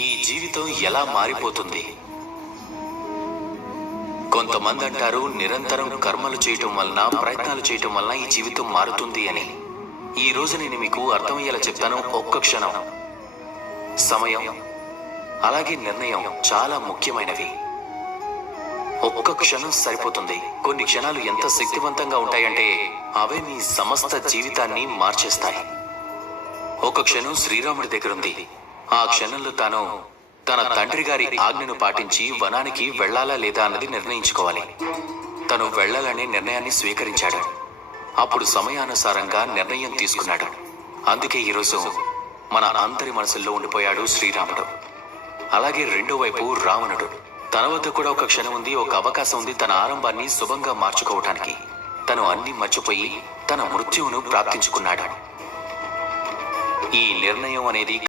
ఈ జీవితం ఎలా మారిపోతుంది? కొంతమంది అంటారు నిరంతరం కర్మలు చేయటం వలన, ప్రయత్నాలు చేయటం వలన ఈ జీవితం మారుతుంది అని. ఈ రోజు నేను మీకు అర్థమయ్యేలా చెప్తాను. ఒక్క క్షణం, సమయం, అలాగే నిర్ణయం చాలా ముఖ్యమైనవి. ఒక్క క్షణం సరిపోతుంది. కొన్ని క్షణాలు ఎంత శక్తివంతంగా ఉంటాయంటే అవే మీ సమస్త జీవితాన్ని మార్చేస్తాయి. ఒక క్షణం శ్రీరాముడి దగ్గరుంది. ఆ క్షణంలో తాను తన తండ్రి గారి ఆజ్ఞను పాటించి వనానికి వెళ్లాలా లేదా అన్నది నిర్ణయించుకోవాలి. తను వెళ్లాలనే నిర్ణయాన్ని స్వీకరించాడు. అప్పుడు సమయానుసారంగా నిర్ణయం తీసుకున్నాడు. అందుకే ఈరోజు మన అందరి మనసుల్లో ఉండిపోయాడు శ్రీరాముడు. అలాగే రెండో వైపు రావణుడు. తన వద్ద కూడా ఒక క్షణం ఉంది, ఒక అవకాశం ఉంది తన ఆరంభాన్ని శుభంగా మార్చుకోవటానికి. తను అన్ని మర్చిపోయి తన మృత్యువును ప్రాప్తించుకున్నాడు. ఈ నిర్ణయం అనేది